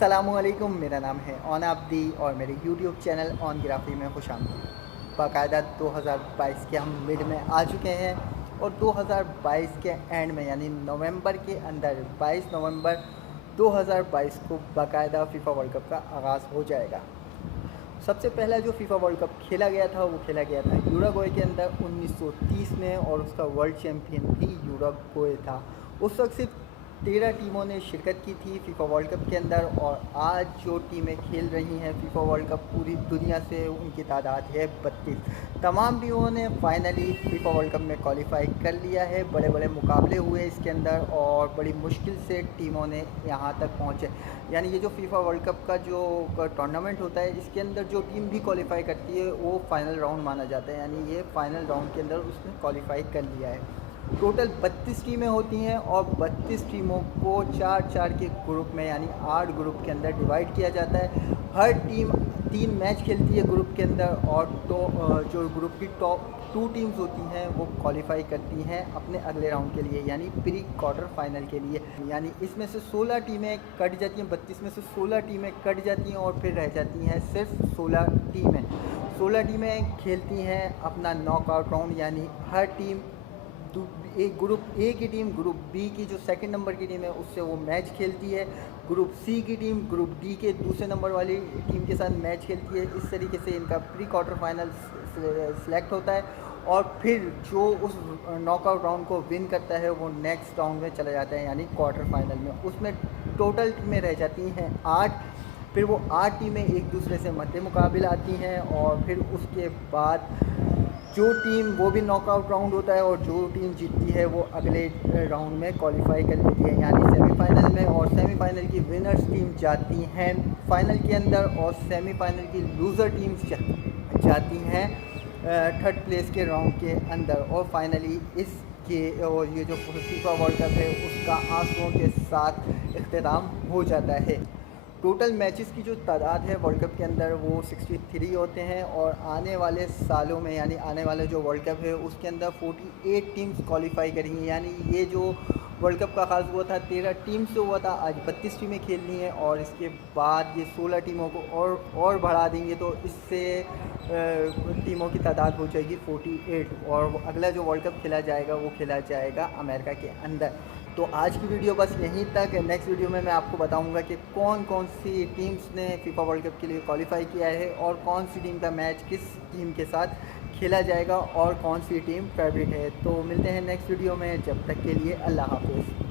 अस्सलामुअलैकुम, मेरा नाम है ऑन आब्दी और मेरे यूट्यूब चैनल ऑन ग्राफी में खुशामदीद। बाकायदा 2022 के हम मिड में आ चुके हैं और 2022 के एंड में यानी नवंबर के अंदर 22 नवंबर 2022 को बाकायदा फीफा वर्ल्ड कप का आगाज़ हो जाएगा। सबसे पहला जो फीफा वर्ल्ड कप खेला गया था वो खेला गया था यूरुग्वे के अंदर 1930 में और उसका वर्ल्ड चैम्पियन भी यूरुग्वे था। उस वक्त सिर्फ 13 टीमों ने शिरकत की थी फीफा वर्ल्ड कप के अंदर और आज जो टीमें खेल रही हैं फीफा वर्ल्ड कप पूरी दुनिया से उनकी तादाद है 32। तमाम टीमों ने फाइनली फीफा वर्ल्ड कप में क्वालिफाई कर लिया है। बड़े बड़े मुकाबले हुए इसके अंदर और बड़ी मुश्किल से टीमों ने यहाँ तक पहुँचे। यानी ये जो फीफा वर्ल्ड कप का जो टूर्नामेंट होता है इसके अंदर जो टीम भी क्वालिफाई करती है वो फाइनल राउंड माना जाता है। यानी ये फाइनल राउंड के अंदर उसने क्वालिफाई कर लिया है। टोटल 32 टीमें होती हैं और 32 टीमों को 4-4 के ग्रुप में यानी 8 ग्रुप के अंदर डिवाइड किया जाता है। हर टीम 3 मैच खेलती है ग्रुप के अंदर और जो ग्रुप की टॉप 2 टीम्स होती हैं वो क्वालिफाई करती हैं अपने अगले राउंड के लिए यानी प्री क्वार्टर फाइनल के लिए। यानी इसमें से 16 टीमें कट जाती हैं, 32 में से 16 टीमें कट जाती हैं और फिर रह जाती हैं सिर्फ 16 टीमें। 16 टीमें खेलती हैं अपना नॉकआउट राउंड यानी हर टीम एक ग्रुप ए की टीम ग्रुप बी की जो सेकंड नंबर की टीम है उससे वो मैच खेलती है। ग्रुप सी की टीम ग्रुप डी के दूसरे नंबर वाली टीम के साथ मैच खेलती है। इस तरीके से इनका प्री क्वार्टर फाइनल सेलेक्ट होता है और फिर जो उस नॉकआउट राउंड को विन करता है वो नेक्स्ट राउंड में चला जाता है यानी क्वार्टर फाइनल में। उसमें टोटल टीमें रह जाती हैं 8। फिर वो 8 टीमें एक दूसरे से मद्दे मुकाबिल आती हैं और फिर उसके बाद जो टीम वो भी नॉकआउट राउंड होता है और जो टीम जीतती है वो अगले राउंड में क्वालिफाई कर लेती है यानी सेमीफाइनल में। और सेमीफाइनल की विनर्स टीम जाती हैं फाइनल के अंदर और सेमीफाइनल की लूज़र टीम्स जाती हैं थर्ड प्लेस के राउंड के अंदर। और फाइनली इसके और ये जो फीफा वर्ल्ड कप है उसका आंसुओं के साथ इख्तिताम हो जाता है। टोटल मैचेस की जो तादाद है वर्ल्ड कप के अंदर वो 63 होते हैं और आने वाले सालों में यानी आने वाले जो वर्ल्ड कप है उसके अंदर 48 टीम्स क्वालिफाई करेंगी। यानी ये जो वर्ल्ड कप का आगाज़ हुआ था 13 टीम से हुआ था, आज 32 टीमें खेलनी हैं और इसके बाद ये 16 टीमों को और बढ़ा देंगे तो इससे टीमों की तादाद हो जाएगी 48। और अगला जो वर्ल्ड कप खेला जाएगा वो खेला जाएगा अमेरिका के अंदर। तो आज की वीडियो बस यहीं तक। नेक्स्ट वीडियो में मैं आपको बताऊंगा कि कौन कौन सी टीम्स ने फीफा वर्ल्ड कप के लिए क्वालिफाई किया है और कौन सी टीम का मैच किस टीम के साथ खेला जाएगा और कौन सी टीम फेवरेट है। तो मिलते हैं नेक्स्ट वीडियो में, जब तक के लिए अल्लाह हाफ़िज़।